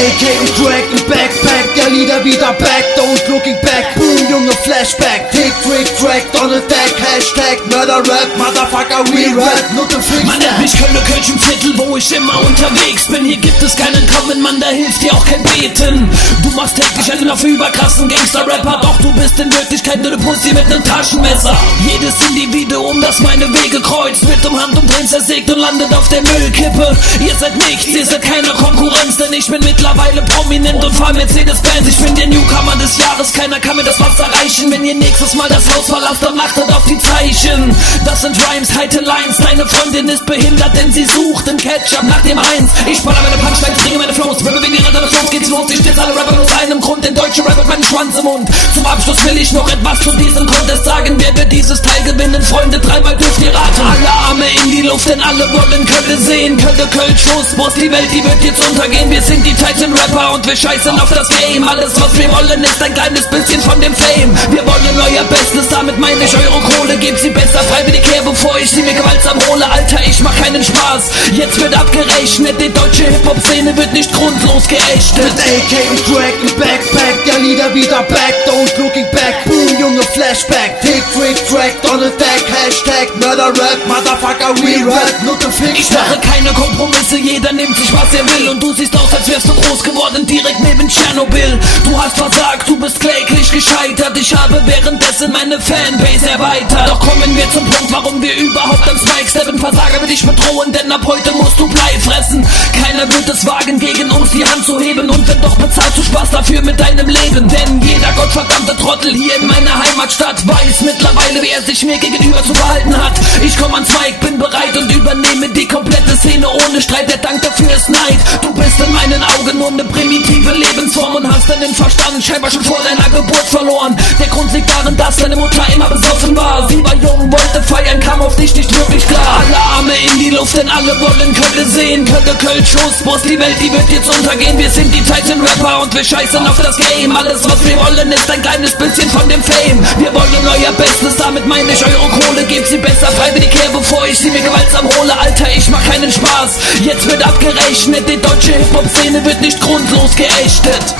AK und Crack und Backpack, der Lieder wieder back, don't looking back. Boom, Junge, Flashback, Tick, Trick, Track, Donnerstack, Hashtag, Murder Rap, Motherfucker, we rap, not a fix. Man nennt mich Köln-Kölschen Viertel, wo ich immer unterwegs bin. Hier gibt es keinen Common Mann, da hilft dir auch kein Beten. Du machst täglich einen auf überkrassen Gangster-Rapper, doch du bist in Wirklichkeit nur eine Pussy mit nem Taschenmesser. Jedes Individuum, das meine Wege kreuzt, wird Handumdrehen zersägt und landet auf der Müllkippe. Ihr seid nichts, ihr seid keine Konkurrenz, denn ich bin mittlerweile prominent und fahr Mercedes-Benz. Ich bin der Newcomer des Jahres, keiner kann mir das was erreichen. Wenn ihr nächstes Mal das Haus verlasst, dann achtet auf die Zeichen. Das sind Rhymes, heite Lines, deine Freundin ist behindert, denn sie sucht den Ketchup nach dem Eins. Ich baller meine Punchlines, bringe meine Flows, wenn wir wegen ihrer Flows geht's los. Ich stütze alle Rapper aus einem Grund, den deutschen Rapper mit meinem Schwanz im Mund. Zum Abschluss will ich noch etwas zu diesem Contest sagen. Wer wird dieses Teil gewinnen, Freunde, dreimal dürft ihr raten. Alle Arme in die Luft, denn alle wollen Köln sehen. Köln, Schussboss, die Welt, die wird jetzt untergehen. Wir sind die Titan-Rapper und wir scheißen auf das Game. Alles, was wir wollen, ist ein kleines bisschen von dem Fame. Wir wollen euer Bestes, damit meine ich eure Kohle. Gebt sie besser freiwillig her, bevor ich sie mir gewaltsam hole. Alter, ich mach keinen Spaß, jetzt wird abgerechnet. Die deutsche Hip-Hop-Szene wird nicht grundlos geächtet. Mit AK und Crack und Backpack, der Lieder wieder back, don't looking back. Boom, Junge, Flashback, Tick, Trick, Track, Donnerstack, Hashtag, Murder Rap, Motherfucker, we rap, not a fix. Ich mache keine Kompromisse, jeder nimmt sich was er will. Und du siehst aus, als wärst du groß geworden, direkt neben Tschernobyl. Du hast versagt, du bist kläglich gescheitert. Ich habe währenddessen meine Fanbase erweitert. Doch kommen wir zum Punkt, warum wir überhaupt ans Mic steppen. Versager will ich bedrohen, denn ab heute musst du Blei fressen. Keiner wird es wagen, gegen uns die Hand zu heben. Und wenn doch, bezahlst du Spaß dafür mit deinem Leben. Denn jeder gottverdammte Trottel hier in meiner Heimatstadt weiß mittlerweile, wie er sich mir gegenüber zu verhalten hat. Ich komm ans Mic, bin bereit und übernehme die komplette Szene ohne Streit. Der Dank dafür ist Neid. Du bist in meinen Augen nur eine primitive Lebensform und hast deinen Verstand scheinbar schon vor deiner Geburt verloren. Der Grund liegt darin, dass deine Mutter immer besoffen war. Sie war jung, wollte feiern, kam auf dich nicht wirklich klar. Alle Arme in die Luft, denn alle wollen Köln sehen. Köln, Schussboss, die Welt, die wird jetzt untergehen. Wir sind die Titan-Rapper und wir scheißen auf das Game. Alles, was wir wollen, ist ein kleines bisschen von dem Fame. Wir wollen euer Bestes, damit meine ich eure Kohle. Gebt sie besser freiwillig her, bevor ich sie mir gewaltsam hole. Alter, ich mach keinen Spaß, jetzt wird abgerechnet. Die deutsche Hip-Hop-Szene wird nicht grundlos geächtet.